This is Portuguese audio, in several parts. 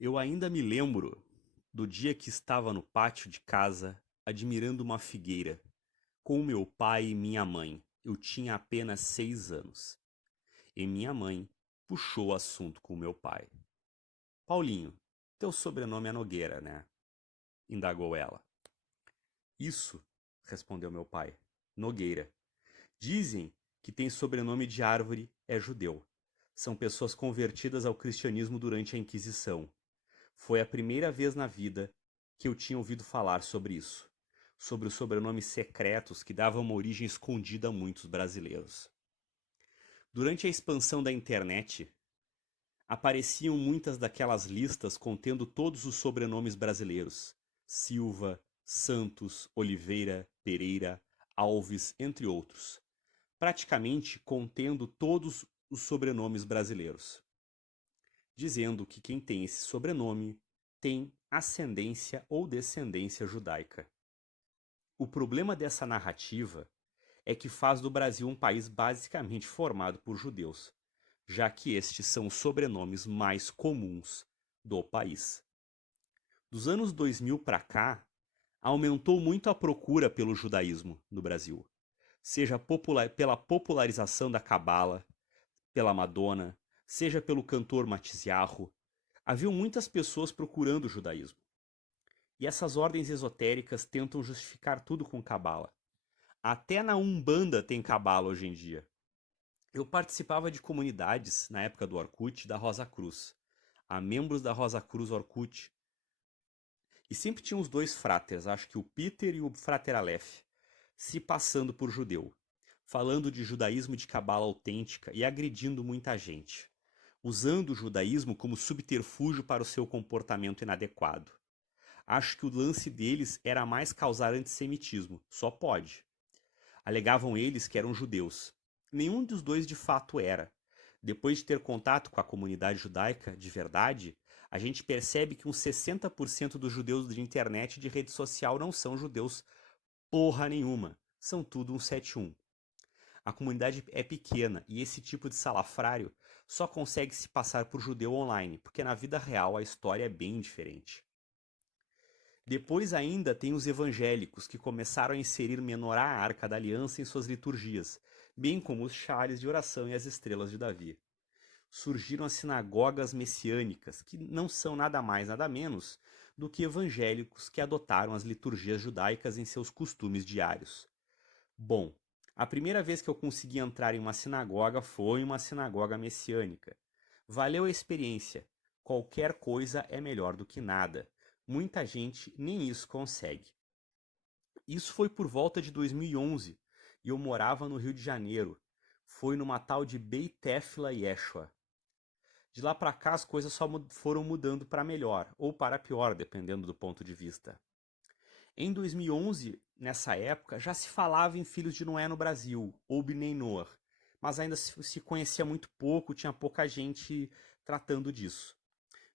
Eu ainda me lembro do dia que estava no pátio de casa, admirando uma figueira, com meu pai e minha mãe. Eu tinha apenas 6 anos. E minha mãe puxou o assunto com meu pai. Paulinho, teu sobrenome é Nogueira, né? Indagou ela. Isso, respondeu meu pai. Nogueira. Dizem que tem sobrenome de árvore é judeu. São pessoas convertidas ao cristianismo durante a Inquisição. Foi a primeira vez na vida que eu tinha ouvido falar sobre isso, sobre os sobrenomes secretos que davam uma origem escondida a muitos brasileiros. Durante a expansão da internet, apareciam muitas daquelas listas contendo todos os sobrenomes brasileiros: Silva, Santos, Oliveira, Pereira, Alves, entre outros, praticamente contendo todos os sobrenomes brasileiros, dizendo que quem tem esse sobrenome tem ascendência ou descendência judaica. O problema dessa narrativa é que faz do Brasil um país basicamente formado por judeus, já que estes são os sobrenomes mais comuns do país. Dos anos 2000 para cá, aumentou muito a procura pelo judaísmo no Brasil, seja pela popularização da Cabala, pela Madonna, seja pelo cantor Matiziarro. Haviam muitas pessoas procurando o judaísmo. E essas ordens esotéricas tentam justificar tudo com cabala. Até na Umbanda tem cabala hoje em dia. Eu participava de comunidades, na época do Orkut, da Rosa Cruz. Há membros da Rosa Cruz Orkut. E sempre tinha os dois fráteres, acho que o Peter e o Frater Aleph, se passando por judeu, falando de judaísmo de cabala autêntica e agredindo muita gente, usando o judaísmo como subterfúgio para o seu comportamento inadequado. Acho que o lance deles era mais causar antissemitismo, só pode. Alegavam eles que eram judeus. Nenhum dos dois de fato era. Depois de ter contato com a comunidade judaica de verdade, a gente percebe que uns 60% dos judeus de internet e de rede social não são judeus porra nenhuma. São tudo um 71. A comunidade é pequena e esse tipo de salafrário só consegue se passar por judeu online, porque na vida real a história é bem diferente. Depois ainda tem os evangélicos, que começaram a inserir menorá a Arca da Aliança em suas liturgias, bem como os chales de oração e as estrelas de Davi. Surgiram as sinagogas messiânicas, que não são nada mais nada menos do que evangélicos que adotaram as liturgias judaicas em seus costumes diários. Bom, a primeira vez que eu consegui entrar em uma sinagoga foi uma sinagoga messiânica. Valeu a experiência. Qualquer coisa é melhor do que nada. Muita gente nem isso consegue. Isso foi por volta de 2011 e eu morava no Rio de Janeiro. Foi numa tal de Beit Efla Yeshua. De lá para cá as coisas só foram mudando para melhor ou para pior, dependendo do ponto de vista. Em 2011, nessa época, já se falava em filhos de Noé no Brasil, ou Bnei Noach, mas ainda se conhecia muito pouco, tinha pouca gente tratando disso.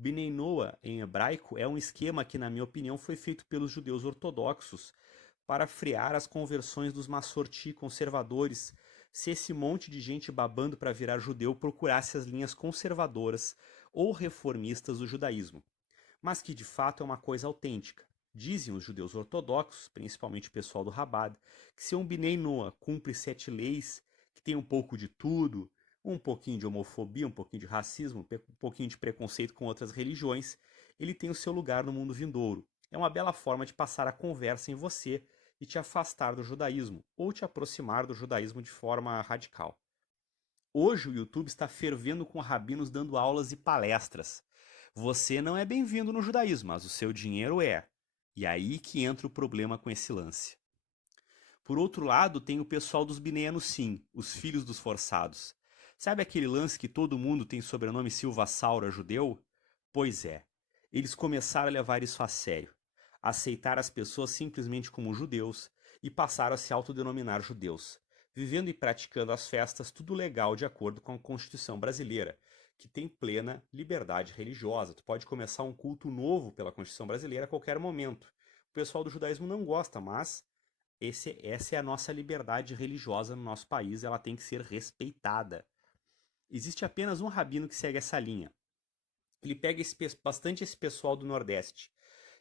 Bnei Noach, em hebraico, é um esquema que, na minha opinião, foi feito pelos judeus ortodoxos para frear as conversões dos massorti conservadores, se esse monte de gente babando para virar judeu procurasse as linhas conservadoras ou reformistas do judaísmo, mas que de fato é uma coisa autêntica. Dizem os judeus ortodoxos, principalmente o pessoal do Rabad, que se um Bnei Noach cumpre 7 leis, que tem um pouco de tudo, um pouquinho de homofobia, um pouquinho de racismo, um pouquinho de preconceito com outras religiões, ele tem o seu lugar no mundo vindouro. É uma bela forma de passar a conversa em você e te afastar do judaísmo, ou te aproximar do judaísmo de forma radical. Hoje o YouTube está fervendo com rabinos dando aulas e palestras. Você não é bem-vindo no judaísmo, mas o seu dinheiro é. E aí que entra o problema com esse lance. Por outro lado, tem o pessoal dos Bineanos sim, os filhos dos forçados. Sabe aquele lance que todo mundo tem sobrenome Silva Saura judeu? Pois é, eles começaram a levar isso a sério, a aceitar as pessoas simplesmente como judeus e passaram a se autodenominar judeus, vivendo e praticando as festas tudo legal de acordo com a Constituição brasileira, que tem plena liberdade religiosa. Tu pode começar um culto novo pela Constituição brasileira a qualquer momento. O pessoal do judaísmo não gosta, mas essa é a nossa liberdade religiosa no nosso país, ela tem que ser respeitada. Existe apenas um rabino que segue essa linha, Ele pega bastante esse pessoal do Nordeste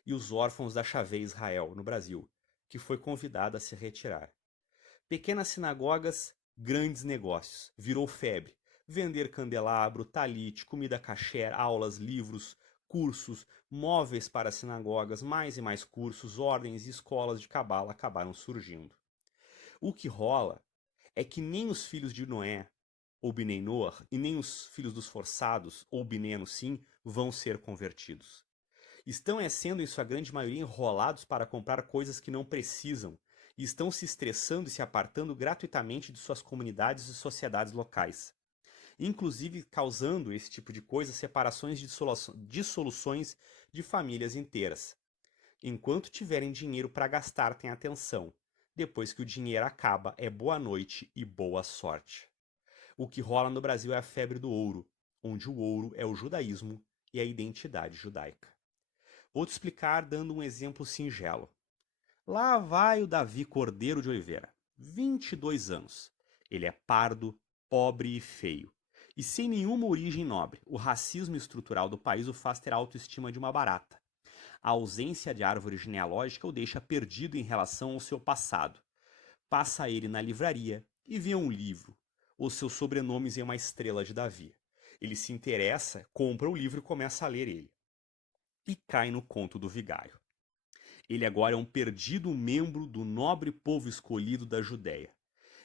e os órfãos da Chavé Israel, no Brasil, que foi convidado a se retirar. Pequenas sinagogas, grandes negócios. Virou febre. Vender candelabro, talite, comida kasher, aulas, livros, cursos, móveis para sinagogas, mais e mais cursos, ordens e escolas de cabala acabaram surgindo. O que rola é que nem os filhos de Noé, ou Binei Noah, e nem os filhos dos forçados, ou Bineno sim, vão ser convertidos. Estão sendo, em sua grande maioria, enrolados para comprar coisas que não precisam, e estão se estressando e se apartando gratuitamente de suas comunidades e sociedades locais, inclusive causando esse tipo de coisa separações e dissoluções de famílias inteiras. Enquanto tiverem dinheiro para gastar, tem atenção. Depois que o dinheiro acaba, é boa noite e boa sorte. O que rola no Brasil é a febre do ouro, onde o ouro é o judaísmo e a identidade judaica. Vou te explicar dando um exemplo singelo. Lá vai o Davi Cordeiro de Oliveira, 22 anos. Ele é pardo, pobre e feio. E sem nenhuma origem nobre, o racismo estrutural do país o faz ter a autoestima de uma barata. A ausência de árvore genealógica o deixa perdido em relação ao seu passado. Passa ele na livraria e vê um livro. Os seus sobrenomes em uma estrela de Davi. Ele se interessa, compra o livro e começa a ler ele. E cai no conto do vigário. Ele agora é um perdido membro do nobre povo escolhido da Judéia.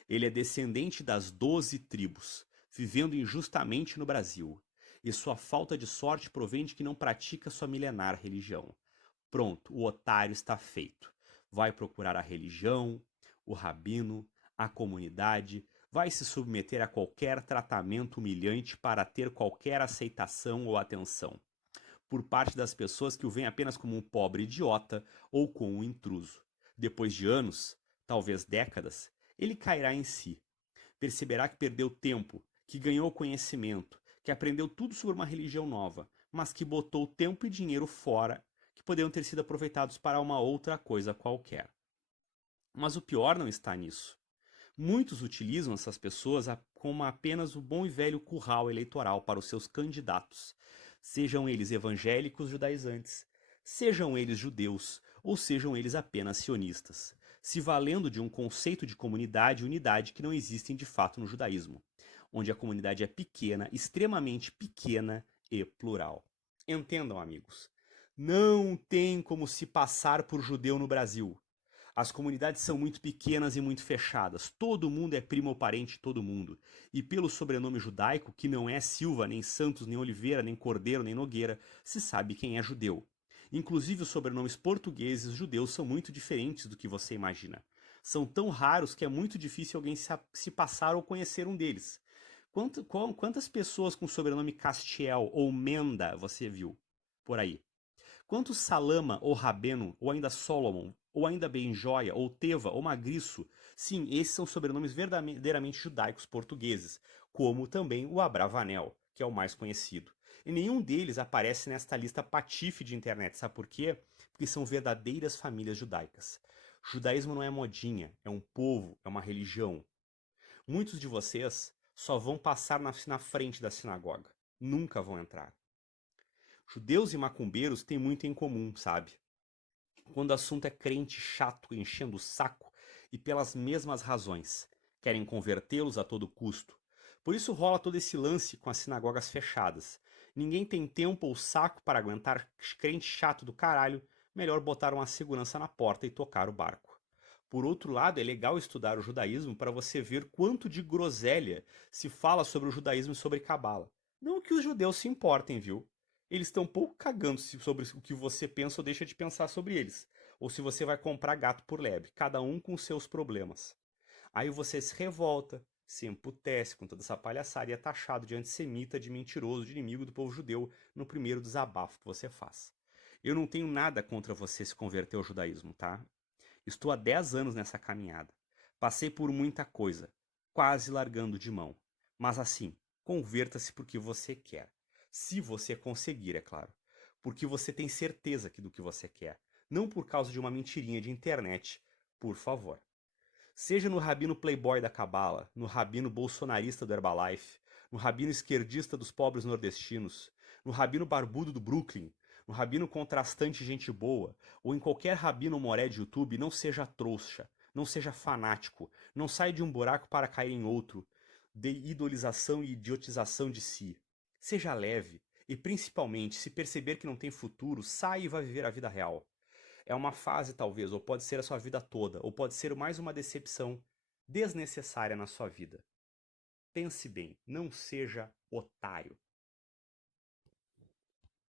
Ele é descendente das 12 tribos, vivendo injustamente no Brasil. E sua falta de sorte provém de que não pratica sua milenar religião. Pronto, o otário está feito. Vai procurar a religião, o rabino, a comunidade, vai se submeter a qualquer tratamento humilhante para ter qualquer aceitação ou atenção, por parte das pessoas que o veem apenas como um pobre idiota ou como um intruso. Depois de anos, talvez décadas, ele cairá em si. Perceberá que perdeu tempo, que ganhou conhecimento, que aprendeu tudo sobre uma religião nova, mas que botou tempo e dinheiro fora, que poderiam ter sido aproveitados para uma outra coisa qualquer. Mas o pior não está nisso. Muitos utilizam essas pessoas como apenas o bom e velho curral eleitoral para os seus candidatos, sejam eles evangélicos judaizantes, sejam eles judeus ou sejam eles apenas sionistas, se valendo de um conceito de comunidade e unidade que não existem de fato no judaísmo, onde a comunidade é pequena, extremamente pequena e plural. Entendam, amigos, não tem como se passar por judeu no Brasil. As comunidades são muito pequenas e muito fechadas. Todo mundo é primo ou parente de todo mundo. E pelo sobrenome judaico, que não é Silva, nem Santos, nem Oliveira, nem Cordeiro, nem Nogueira, se sabe quem é judeu. Inclusive os sobrenomes portugueses judeus são muito diferentes do que você imagina. São tão raros que é muito difícil alguém se passar ou conhecer um deles. Quantas pessoas com sobrenome Castiel ou Menda você viu por aí? Quantos Salama ou Rabeno, ou ainda Solomon, ou ainda Benjoia, ou Teva, ou Magriço? Sim, esses são sobrenomes verdadeiramente judaicos portugueses, como também o Abravanel, que é o mais conhecido. E nenhum deles aparece nesta lista patife de internet, sabe por quê? Porque são verdadeiras famílias judaicas. O judaísmo não é modinha, é um povo, é uma religião. Muitos de vocês só vão passar na frente da sinagoga, nunca vão entrar. Judeus e macumbeiros têm muito em comum, sabe? Quando o assunto é crente chato enchendo o saco e pelas mesmas razões. Querem convertê-los a todo custo. Por isso rola todo esse lance com as sinagogas fechadas. Ninguém tem tempo ou saco para aguentar crente chato do caralho, melhor botar uma segurança na porta e tocar o barco. Por outro lado, é legal estudar o judaísmo para você ver quanto de groselha se fala sobre o judaísmo e sobre cabala. Não que os judeus se importem, viu? Eles estão pouco cagando sobre o que você pensa ou deixa de pensar sobre eles. Ou se você vai comprar gato por lebre, cada um com seus problemas. Aí você se revolta, se emputece com toda essa palhaçada e é taxado de antissemita, de mentiroso, de inimigo do povo judeu no primeiro desabafo que você faz. Eu não tenho nada contra você se converter ao judaísmo, tá? Estou há 10 anos nessa caminhada. Passei por muita coisa, quase largando de mão. Mas assim, converta-se porque você quer. Se você conseguir, é claro. Porque você tem certeza do que você quer. Não por causa de uma mentirinha de internet, por favor. Seja no rabino playboy da Cabala, no rabino bolsonarista do Herbalife, no rabino esquerdista dos pobres nordestinos, no rabino barbudo do Brooklyn, no rabino contrastante gente boa, ou em qualquer rabino moré de YouTube, não seja trouxa, não seja fanático, não saia de um buraco para cair em outro, de idolização e idiotização de si. Seja leve e, principalmente, se perceber que não tem futuro, saia e vá viver a vida real. É uma fase, talvez, ou pode ser a sua vida toda, ou pode ser mais uma decepção desnecessária na sua vida. Pense bem, não seja otário.